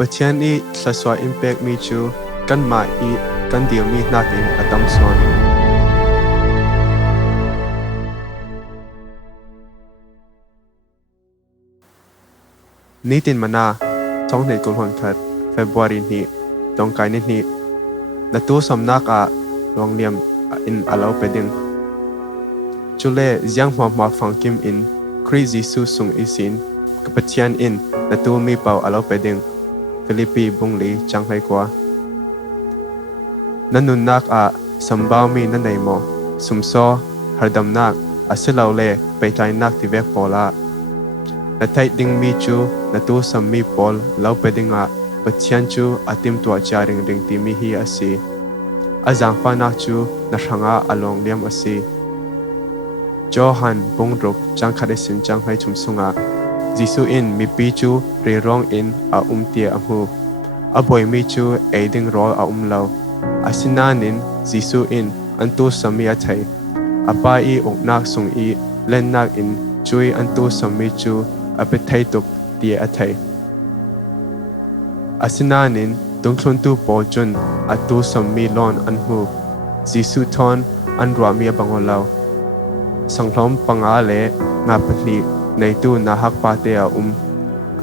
Pathian i thlaswa impact mi chu kan ma i kan dil mi nakin atam son nitin mana thong nei kul hon khat February ni tong kai ni na tu somnak a long liam in alo peding chule jiang hma phangkim in crazy su sung isin kapatian in na tu mi pau alo peding Philippi bungli changhai kwa nanun nak a sambao mi na nei mo sumso hardam nak asilau le peitlai nak ti vek pola na thai ding mi chu na tu sam mi pol lau pedinga pathian chu atim tua charing ring ti mi hi asi azang pa nak chu na thanga along liam asi Johan bungruk changkhade sin changhai chumsunga Jisu in mi pi chu ri rong in a tia amu aboi mi chu aiding rol a lau asinanin Jisu in antu sami a thai apa i oknak sung i len nak in chui antu sami chu apethai tuk tia a thai asinanin tungthun tu po chun atu sami lon anhu Jisu thon anrwa mi bangolau sanglom pangale nga pahni nei tu na hak pa te a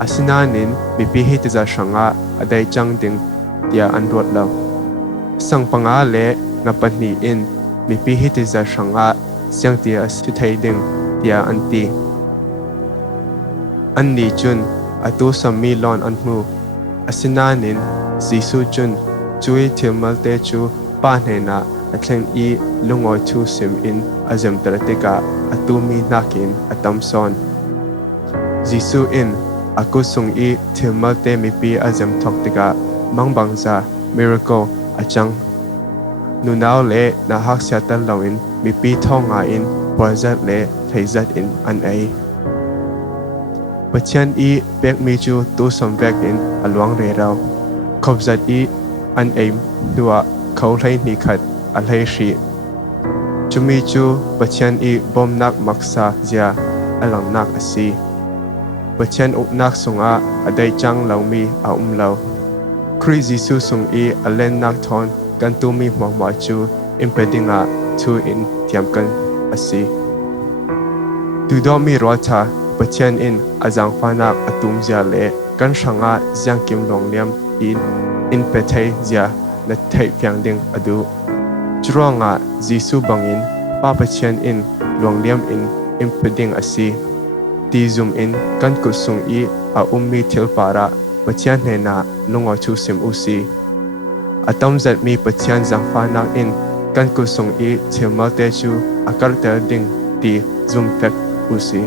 asinanin mi pi hi te za shanga adai chang ding tia an rot lo sang pangale nga pahni in mi pi hi te za shanga siang tia si thai ding tia an ti an ni chun atu sami lon an mu asinanin Jisu chun chui thilmal te chu pa hna athleng i lungoi thu sim in azam taratika atumi nakin atam son Jisu in aku sung i thilmal te mi pi azam thoktika mangbangza miracle achang nunau le na hak siatan lawin mi pi thonga in porzat le theizat in an ai Pathian i pek mi chu tu somvek in alwang re rau khobzat i an aim dua khau hlai ni khat alhai shi chumi chu Pathian i bom nak maksa zia alang nak asi Pathian uknak sunga adai chang laumi a lau Kri Jisu sung i alen nak thon kan tu mi hma chu impedinga thu in thiam kan asi tu do mi rotha Pathian in azang fanak atum zia le kan shanga jiang kim long liam in pethai zia na thai pyang ding adu chronga Jisu bangin pa Pathian in long liam in impeding asi ti zoom in kan kusung i a mi thil para Pathian hena lungoi chu sim usi atam zat mi Pathian jang fanak in kan kusung i thilmal te chu akal tel ding ti zoom pek usi